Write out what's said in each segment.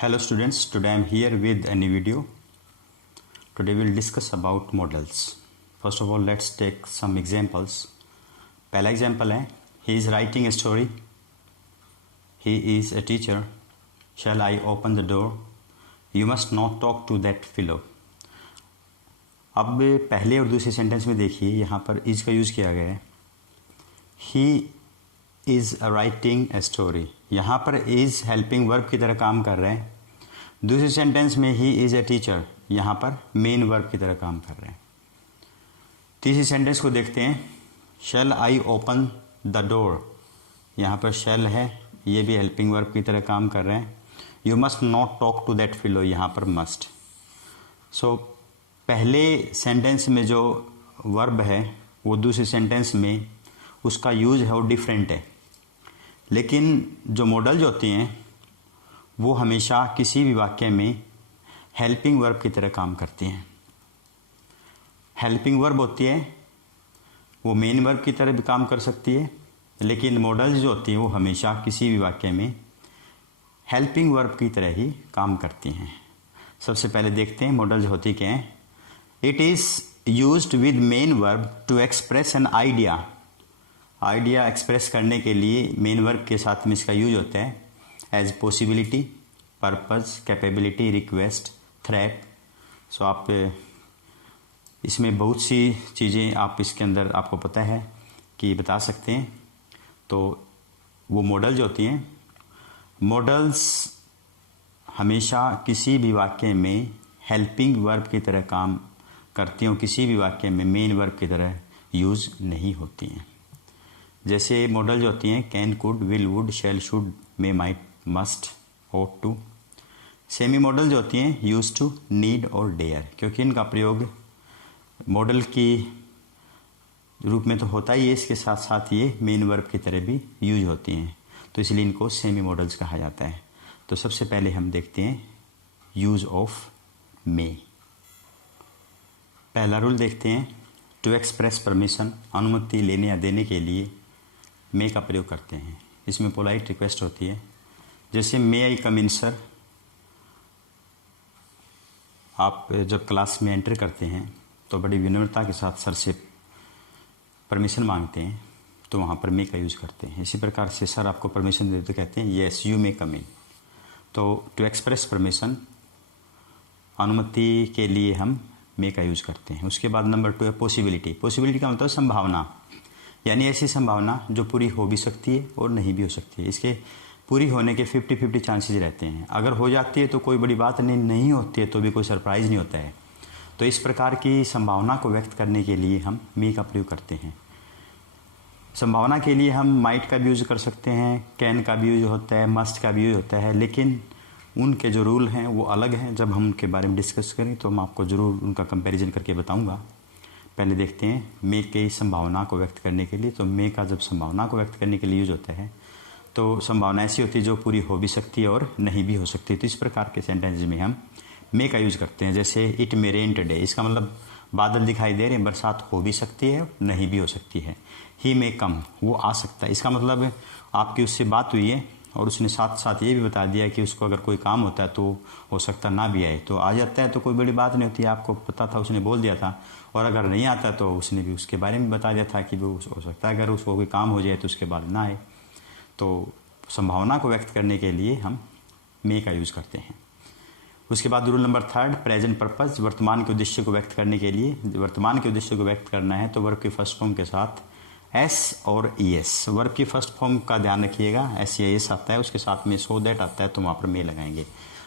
Hello students, today I am here with a new video. Today we will discuss about models. First of all, let's take some examples. पहला example है, he is writing a story. He is a teacher. Shall I open the door? You must not talk to that fellow. अब पहले और दूसरे sentence में देखिए, यहाँ पर is का यूज़ किया गया है. He is writing a story. यहाँ पर is helping verb की तरह काम कर रहे हैं. दूसरे सेंटेंस में he is a teacher, यहाँ पर मेन वर्ब की तरह काम कर रहे हैं. तीसरी सेंटेंस को देखते हैं. Shall I open the door? यहाँ पर shall है, ये भी हेल्पिंग वर्ब की तरह काम कर रहे हैं. You must not talk to that fellow, यहाँ पर must. So पहले सेंटेंस में जो वर्ब है वो दूसरे सेंटेंस में उसका यूज है वो डिफरेंट है, लेकिन जो मॉडल जो होती हैं वो हमेशा किसी भी वाक्य में हेल्पिंग वर्ब की तरह काम करती हैं. हेल्पिंग वर्ब होती है वो मेन वर्ब की तरह भी काम कर सकती है, लेकिन मॉडल्स जो होती हैं वो हमेशा किसी भी वाक्य में हेल्पिंग वर्ब की तरह ही काम करती हैं. सबसे पहले देखते हैं मॉडल्स होती क्या हैं. It is used with main verb to express an idea. Idea express करने के लिए मेन वर्ब के साथ में इसका यूज होता है. As possibility, purpose, capability, request, threat. So आप इसमें बहुत सी चीज़ें आप इसके अंदर आपको पता है कि बता सकते हैं. तो वो मॉडल जो होती हैं, मॉडल्स हमेशा किसी भी वाक्य में हेल्पिंग वर्ब की तरह काम करती हैं, किसी भी वाक्य में मेन वर्ब की तरह यूज़ नहीं होती हैं. जैसे मॉडल जो होती हैं can, could, will, would, shall, should, may, might, must, ought to. Semi modal जो होती हैं यूज टू, नीड और डेयर, क्योंकि इनका प्रयोग मॉडल की रूप में तो होता ही है, इसके साथ साथ ये मेन वर्ब की तरह भी यूज होती हैं, तो इसलिए इनको सेमी मॉडल्स कहा जाता है. तो सबसे पहले हम देखते हैं यूज ऑफ मे. पहला रूल देखते हैं. टू एक्सप्रेस परमिशन, अनुमति लेने या देने के लिए मे का प्रयोग करते हैं. इसमें पोलाइट रिक्वेस्ट होती है. जैसे मे आई कम इन सर. आप जब क्लास में एंटर करते हैं तो बड़ी विनम्रता के साथ सर से परमिशन मांगते हैं, तो वहाँ पर मे का यूज़ करते हैं. इसी प्रकार से सर आपको परमिशन देते तो कहते हैं येस यू मे कम इन. तो टू एक्सप्रेस परमिशन, अनुमति के लिए हम मे का यूज़ करते हैं. उसके बाद नंबर 2 है पॉसिबिलिटी. पॉसिबिलिटी का मतलब संभावना, यानी ऐसी संभावना जो पूरी हो भी सकती है और नहीं भी हो सकती है. इसके पूरी होने के 50-50 चांसेस रहते हैं. अगर हो जाती है तो कोई बड़ी बात नहीं होती है तो भी कोई सरप्राइज़ नहीं होता है. तो इस प्रकार की संभावना को व्यक्त करने के लिए हम मे का प्रयोग करते हैं. संभावना के लिए हम माइट का भी यूज़ कर सकते हैं, कैन का भी यूज होता है, मस्ट का भी यूज होता है, लेकिन उनके जो रूल हैं वो अलग हैं. जब हम उनके बारे में डिस्कस करें तो मैं आपको ज़रूर उनका कंपैरिजन करके बताऊंगा. पहले देखते हैं मे की संभावना को व्यक्त करने के लिए. तो मे का जब संभावना को व्यक्त करने के लिए यूज होता है तो संभावना ऐसी होती है जो पूरी हो भी सकती है और नहीं भी हो सकती. तो इस प्रकार के सेंटेंस में हम मे का यूज़ करते हैं. जैसे इट मे रेन टुडे, इसका मतलब बादल दिखाई दे रहे हैं, बरसात हो भी सकती है नहीं भी हो सकती है. ही मे कम, वो आ सकता है. इसका मतलब आपकी उससे बात हुई है और उसने साथ साथ ये भी बता दिया कि उसको अगर कोई काम होता है तो हो सकता ना भी आए. तो आ जाता है तो कोई बड़ी बात नहीं होती है, आपको पता था, उसने बोल दिया था. और अगर नहीं आता तो उसने भी उसके बारे में बता दिया था कि वो हो सकता है अगर उसको कोई काम हो जाए तो उसके बाद ना आए. तो संभावना को व्यक्त करने के लिए हम मे का यूज़ करते हैं. उसके बाद रूल नंबर 3 प्रेजेंट पर्पस. वर्तमान के उद्देश्य को व्यक्त करने के लिए, वर्तमान के उद्देश्य को व्यक्त करना है तो वर्ब की फर्स्ट फॉर्म के साथ एस और ई एस. वर्ब की फर्स्ट फॉर्म का ध्यान रखिएगा, एस या एस आता है, उसके साथ में सो दैट आता है तो वहाँ पर मे लगाएंगे.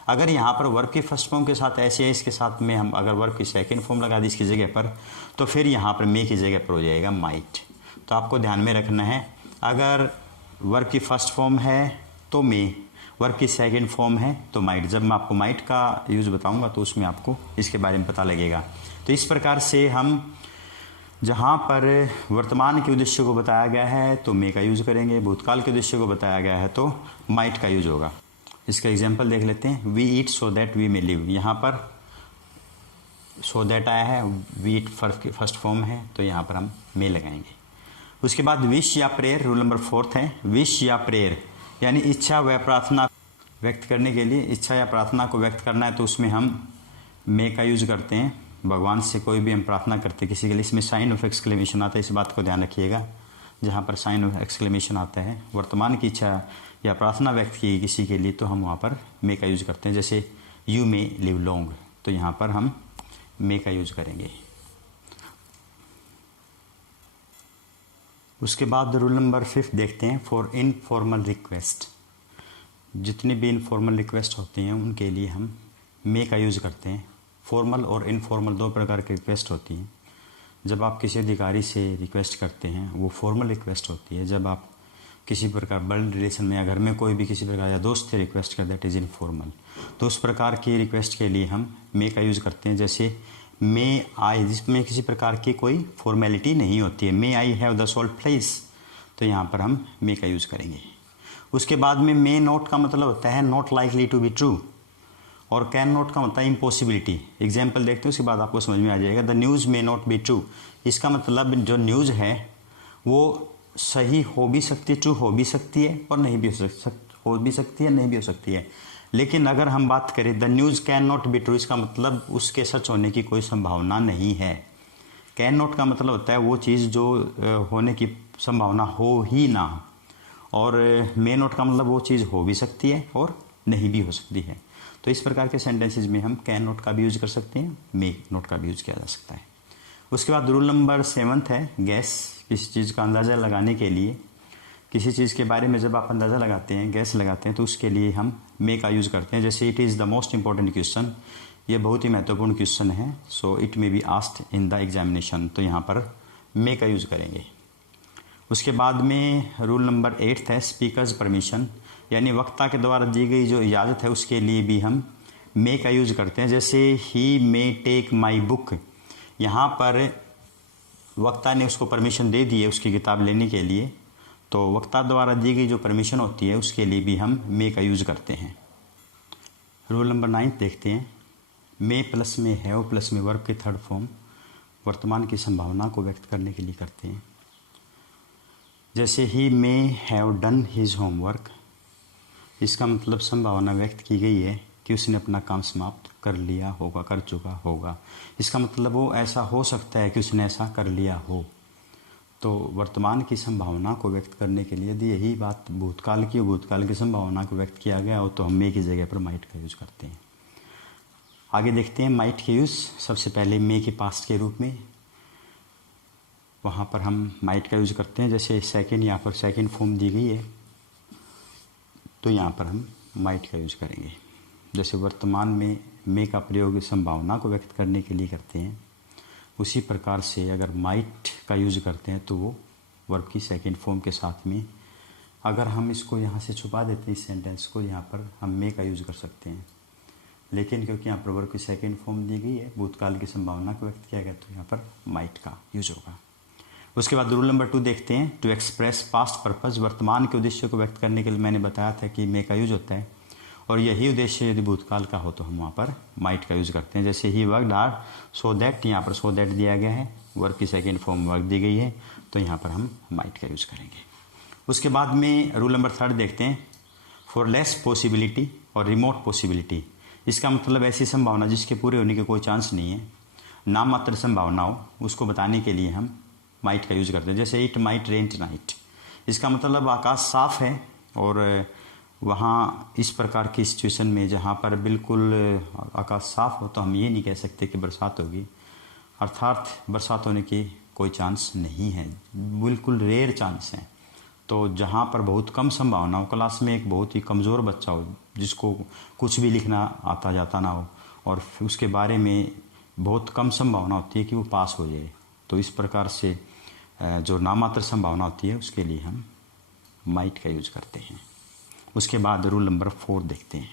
अगर यहाँ पर वर्ब की फर्स्ट फॉर्म के साथ एस या एस के साथ में हम अगर वर्ब की सेकंड फॉर्म लगा दी इसकी जगह पर, तो फिर यहाँ पर मे की जगह पर हो जाएगा माइट. तो आपको ध्यान में रखना है, अगर वर्ब की फर्स्ट फॉर्म है तो मे, वर्ब की सेकंड फॉर्म है तो माइट. जब मैं आपको माइट का यूज़ बताऊंगा तो उसमें आपको इसके बारे में पता लगेगा. तो इस प्रकार से हम जहाँ पर वर्तमान के उद्देश्य को बताया गया है तो मे का यूज़ करेंगे, भूतकाल के उद्देश्य को बताया गया है तो माइट का यूज होगा. इसका एग्जाम्पल देख लेते हैं. We eat so that we may live. यहाँ पर सो दैट आया है, वी ईट फर्स्ट फॉर्म है तो यहाँ पर हम मे लगाएंगे. उसके बाद विश या प्रेयर. रूल नंबर 4 है विश या प्रेयर, यानी इच्छा व प्रार्थना व्यक्त करने के लिए, इच्छा या प्रार्थना को व्यक्त करना है तो उसमें हम मे का यूज करते हैं। भगवान से कोई भी हम प्रार्थना करते हैं किसी के लिए, इसमें साइन ऑफ एक्सक्लेमेशन आता है, इस बात को ध्यान रखिएगा। जहाँ पर साइन ऑफ एक्सक्लेमेशन आता है, वर्तमान की इच्छा या प्रार्थना व्यक्त की किसी के लिए, तो हम वहाँ पर मे का यूज करते हैं। जैसे यू मे लिव लॉन्ग, तो यहाँ पर हम मे का यूज करेंगे। उसके बाद रूल नंबर 5 देखते हैं, फॉर इनफॉर्मल रिक्वेस्ट। जितने भी इनफॉर्मल रिक्वेस्ट होते हैं उनके लिए हम मे का यूज़ करते हैं। फॉर्मल और इनफॉर्मल दो प्रकार की रिक्वेस्ट होती हैं। जब आप किसी अधिकारी से रिक्वेस्ट करते हैं वो फॉर्मल रिक्वेस्ट होती है। जब आप किसी प्रकार ब्लड रिलेशन में या घर में कोई भी किसी प्रकार या दोस्त से रिक्वेस्ट कर, दैट इज़ इनफॉर्मल। तो उस प्रकार की रिक्वेस्ट के लिए हम मे का यूज़ करते हैं। जैसे मे आई, जिसमें किसी प्रकार की कोई फॉर्मेलिटी नहीं होती है, may I have the salt please, तो यहाँ पर हम मे का यूज़ करेंगे। उसके बाद में मे नॉट का मतलब होता है not likely to be true, और कैन नॉट का होता है इम्पॉसिबिलिटी। एग्जाम्पल देखते हैं, उसके बाद आपको समझ में आ जाएगा। The news may not be true, इसका मतलब जो न्यूज़ है वो सही हो भी सकती है, ट्रू हो भी सकती है और नहीं भी हो भी सकती है, नहीं भी हो सकती है। लेकिन अगर हम बात करें the news can not be true, इसका मतलब उसके सच होने की कोई संभावना नहीं है। कैन नॉट का मतलब होता है वो चीज़ जो होने की संभावना हो ही ना, और मे नॉट का मतलब वो चीज़ हो भी सकती है और नहीं भी हो सकती है। तो इस प्रकार के सेंटेंसेज में हम कैन नॉट का भी यूज़ कर सकते हैं, मे नॉट का भी यूज़ किया जा सकता है। उसके बाद रूल नंबर 7 है गैस। किसी चीज़ का अंदाज़ा लगाने के लिए, किसी चीज़ के बारे में जब आप अंदाज़ा लगाते हैं, गैस लगाते हैं, तो उसके लिए हम मे का यूज़ करते हैं। जैसे it is the most important question, ये बहुत ही महत्वपूर्ण क्वेश्चन है, so it may be asked in the examination, तो यहाँ पर मे का यूज़ करेंगे। उसके बाद में रूल नंबर 8 है स्पीकर्स परमिशन, यानी वक्ता के द्वारा दी गई जो इजाज़त है उसके लिए भी हम मे का यूज़ करते हैं। जैसे ही मे टेक माई बुक, यहाँ पर वक्ता ने उसको परमिशन दे दी है उसकी किताब लेने के लिए, तो वक्ता द्वारा दी गई जो परमिशन होती है उसके लिए भी हम मे का यूज़ करते हैं। रूल नंबर 9 देखते हैं, मे प्लस में हैव प्लस में वर्ब की थर्ड फॉर्म वर्तमान की संभावना को व्यक्त करने के लिए करते हैं। जैसे ही may have done his homework, इसका मतलब संभावना व्यक्त की गई है कि उसने अपना काम समाप्त कर लिया होगा, कर चुका होगा। इसका मतलब वो ऐसा हो सकता है कि उसने ऐसा कर लिया हो। तो वर्तमान की संभावना को व्यक्त करने के लिए यदि यही बात भूतकाल की, भूतकाल की संभावना को व्यक्त किया गया हो तो हम मे की जगह पर माइट का यूज़ करते हैं। आगे देखते हैं माइट के यूज़। सबसे पहले मे के पास्ट के रूप में, वहाँ पर हम माइट का यूज़ करते हैं। जैसे सेकंड, यहाँ पर सेकंड फॉर्म दी गई है तो यहाँ पर हम माइट का यूज़ करेंगे। जैसे वर्तमान में मे का प्रयोग संभावना को व्यक्त करने के लिए करते हैं, उसी प्रकार से अगर माइट का यूज़ करते हैं तो वो वर्ब की सेकंड फॉर्म के साथ में, अगर हम इसको यहाँ से छुपा देते हैं इस सेंटेंस को, यहाँ पर हम मे का यूज़ कर सकते हैं। लेकिन क्योंकि यहाँ पर वर्ब की सेकंड फॉर्म दी गई है, भूतकाल की संभावना को व्यक्त किया गया, तो यहाँ पर माइट का यूज़ होगा। उसके बाद रूल नंबर 2 देखते हैं, टू एक्सप्रेस पास्ट पर्पज़। वर्तमान के उद्देश्य को व्यक्त करने के लिए मैंने बताया था कि मे का यूज़ होता है, और यही उद्देश्य यदि भूतकाल का हो तो हम वहाँ पर माइट का यूज़ करते हैं। जैसे he worked hard so that, यहाँ पर सो दैट दिया गया है, वर्ब की सेकंड फॉर्म वर्क दी गई है, तो यहाँ पर हम माइट का यूज़ करेंगे। उसके बाद में रूल नंबर 3 देखते हैं, फॉर लेस पॉसिबिलिटी और रिमोट पॉसिबिलिटी। इसका मतलब ऐसी संभावना जिसके पूरे होने के कोई चांस नहीं है, नाम मात्र संभावना हो, उसको बताने के लिए हम माइट का यूज़ करते हैं। जैसे इट माइट रेन टुनाइट, इसका मतलब आकाश साफ़ है और वहाँ इस प्रकार की सिचुएशन में जहाँ पर बिल्कुल आकाश साफ़ हो तो हम ये नहीं कह सकते कि बरसात होगी, अर्थात बरसात होने की कोई चांस नहीं है, बिल्कुल रेयर चांस है। तो जहाँ पर बहुत कम संभावना हो, क्लास में एक बहुत ही कमज़ोर बच्चा हो जिसको कुछ भी लिखना आता जाता ना हो और उसके बारे में बहुत कम संभावना होती है कि वो पास हो जाए, तो इस प्रकार से जो नामात्र संभावना होती है उसके लिए हम माइट का यूज़ करते हैं। उसके बाद रूल नंबर 4 देखते हैं,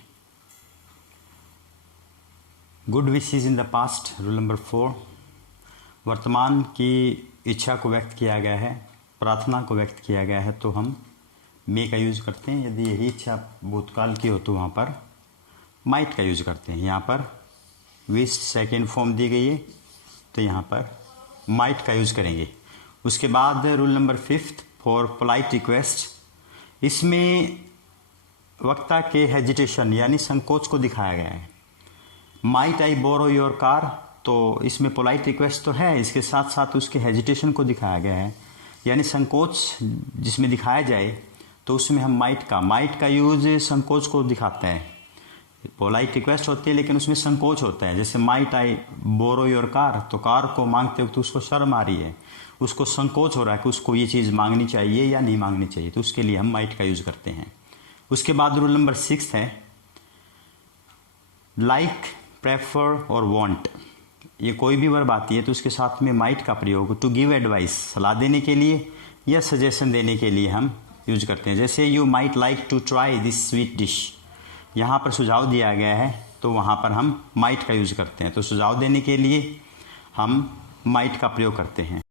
good wishes in the past. Rule number 4, वर्तमान की इच्छा को व्यक्त किया गया है, प्रार्थना को व्यक्त किया गया है, तो हम मे का यूज़ करते हैं। यदि यही इच्छा भूतकाल की हो तो वहाँ पर माइट का यूज़ करते हैं। यहाँ पर विश सेकेंड फॉर्म दी गई है तो यहाँ पर माइट का यूज़ करेंगे। उसके बाद rule number 5 for polite request, इसमें वक्ता के हेजिटेशन यानी संकोच को दिखाया गया है। Might I borrow your car, तो इसमें पोलाइट रिक्वेस्ट तो है, इसके साथ साथ उसके हेजिटेशन को दिखाया गया है, यानी संकोच जिसमें दिखाया जाए तो उसमें हम माइट का यूज संकोच को दिखाता है। पोलाइट रिक्वेस्ट होती है लेकिन उसमें संकोच होता है। जैसे might I borrow your car, तो कार को मांगते वक्त उसको शर्म आ रही है, उसको संकोच हो रहा है कि उसको ये चीज़ मांगनी चाहिए या नहीं मांगनी चाहिए, तो उसके लिए हम माइट का यूज़ करते हैं। उसके बाद रूल नंबर 6 है लाइक, प्रेफर और वांट। ये कोई भी वर्ब आती है तो उसके साथ में माइट का प्रयोग टू गिव एडवाइस, सलाह देने के लिए या सजेशन देने के लिए हम यूज करते हैं। जैसे you might like to try this sweet dish, यहाँ पर सुझाव दिया गया है तो वहाँ पर हम माइट का यूज करते हैं। तो सुझाव देने के लिए हम माइट का प्रयोग करते हैं।